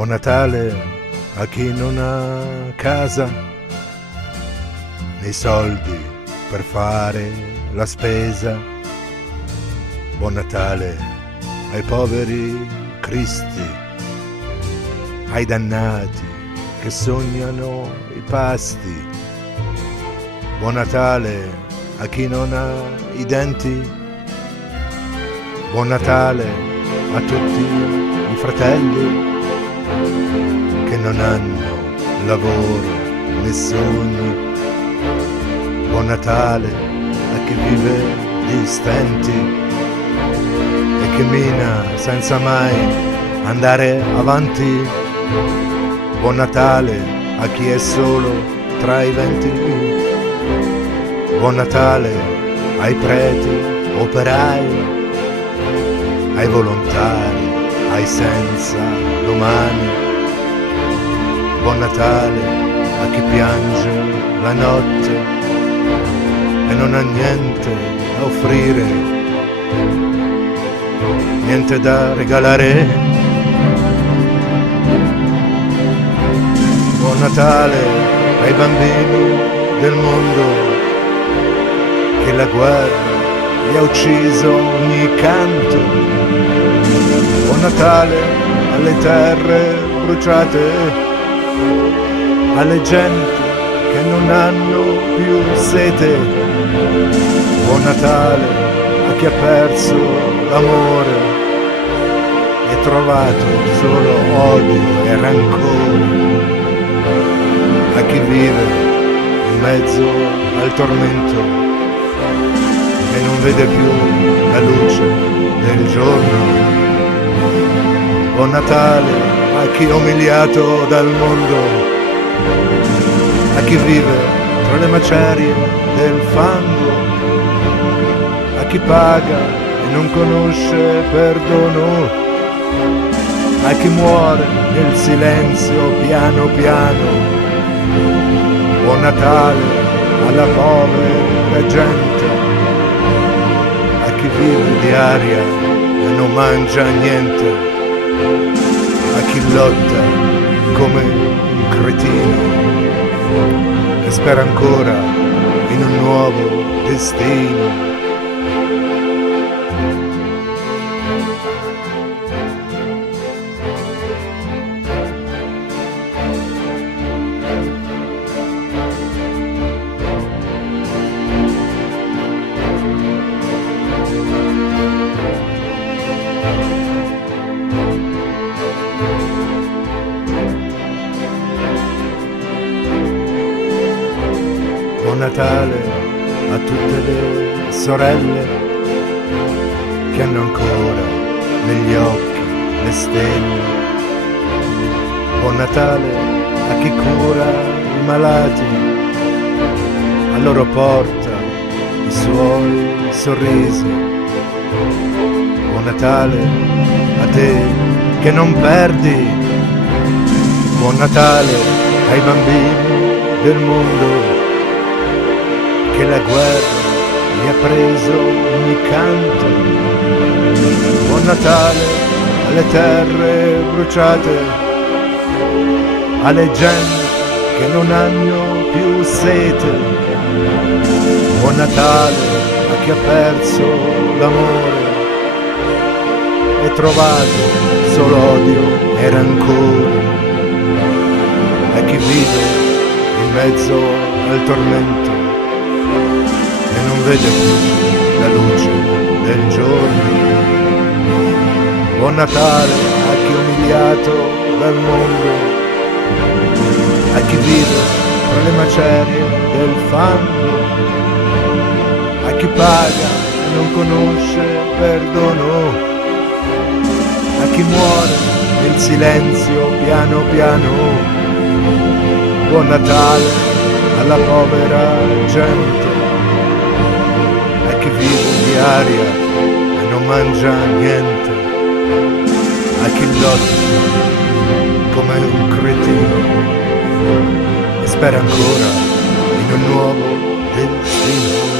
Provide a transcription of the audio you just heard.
Buon Natale a chi non ha casa, nei soldi per fare la spesa. Buon Natale ai poveri cristi, ai dannati che sognano i pasti. Buon Natale a chi non ha i denti. Buon Natale a tutti i fratelli che non hanno lavoro né sogni. Buon Natale a chi vive di stenti e che mina senza mai andare avanti. Buon Natale a chi è solo tra i venti. Buon Natale ai preti, operai, ai volontari, ai senza domani. Buon Natale a chi piange la notte e non ha niente da offrire, niente da regalare. Buon Natale ai bambini del mondo che la guerra gli ha ucciso ogni canto. Buon Natale alle terre bruciate, alle genti che non hanno più sete. Buon Natale a chi ha perso l'amore e trovato solo odio e rancore, a chi vive in mezzo al tormento e non vede più la luce del giorno. Buon Natale a chi è umiliato dal mondo, a chi vive tra le macerie del fango, a chi paga e non conosce perdono, a chi muore nel silenzio piano piano. Buon Natale alla povera gente, a chi vive di aria e non mangia niente, a chi lotta come un cretino e spera ancora in un nuovo destino. Buon Natale a tutte le sorelle che hanno ancora negli occhi le stelle. Buon Natale a chi cura i malati, a loro porta i suoi sorrisi. Buon Natale a te che non perdi. Buon Natale ai bambini del mondo che la guerra gli ha preso ogni canto. Buon Natale alle terre bruciate, alle genti che non hanno più sete. Buon Natale a chi ha perso l'amore e trovato solo odio e rancore, a chi vive in mezzo al tormento e non vede più la luce del giorno. Buon Natale a chi è umiliato dal mondo, a chi vive tra le macerie del fango, a chi paga e non conosce perdono, a chi muore nel silenzio piano piano. Buon Natale alla povera gente, a chi vive di aria e non mangia niente, a chi lotta come un cretino e spera ancora in un nuovo destino.